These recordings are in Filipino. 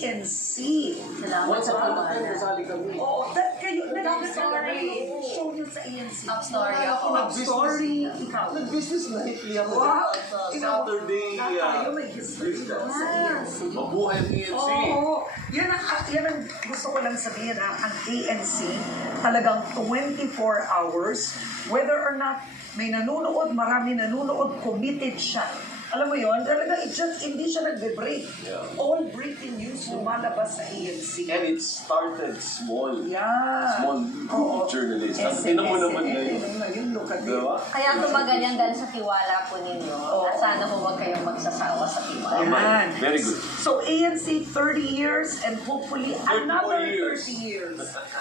ANC. Salamat sa pagmana. Oo, kayo, show nyo sa ANC. Top story ako. Top story, ikaw. Nag-business nightly ako. Wow! Saturday. Tayo may history daw sa ANC. Mabuhay ang ANC. Oo, yan ang gusto ko lang sabihin ang ANC talagang 24 hours, whether or not may nanonood, marami nanonood, committed siya. Alam mo yon, talaga hindi siya nagbe-break. Yeah. All breaking news lumalabas sa ANC. And it started small. Yeah. Small group of journalists. At tinan mo naman ngayon. Look at Diba? Kaya tumagal yan dahil sa tiwala po ninyo. At sana po huwag kayong magsasawa sa tiwala. Ayan. Very good. So ANC 30 years and hopefully 30 another more years. 30 years.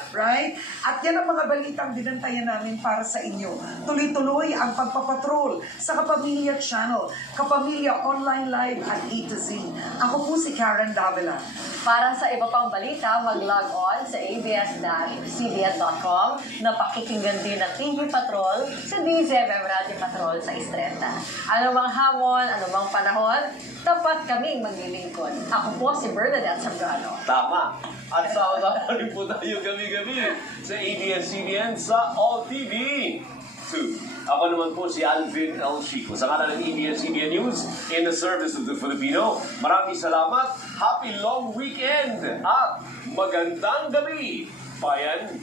Right? At yan ang mga balitang binantayan namin para sa inyo. Tuloy-tuloy ang pagpapatrol sa Kapamilya Channel, Kapamilya Online Live at A to Z. Ako po si Karen Davila. Para sa iba pang balita, mag-log on sa abs-cbn.com na pakikinggan din ang TV Patrol sa DZMM Radio Patrol sa Istreta. Ano mang hamon, ano mang panahon, tapat kaming maglilingkod. Ako po si Bernadette Zambrano. Tama. At sama-sama rin po tayo gabi-gabi sa ABS-CBN sa All TV 2. Ako naman po si Alvin L. Chico. Sa kanan ng ABS-CBN News in the service of the Filipino. Maraming salamat. Happy long weekend at magandang gabi, bayan.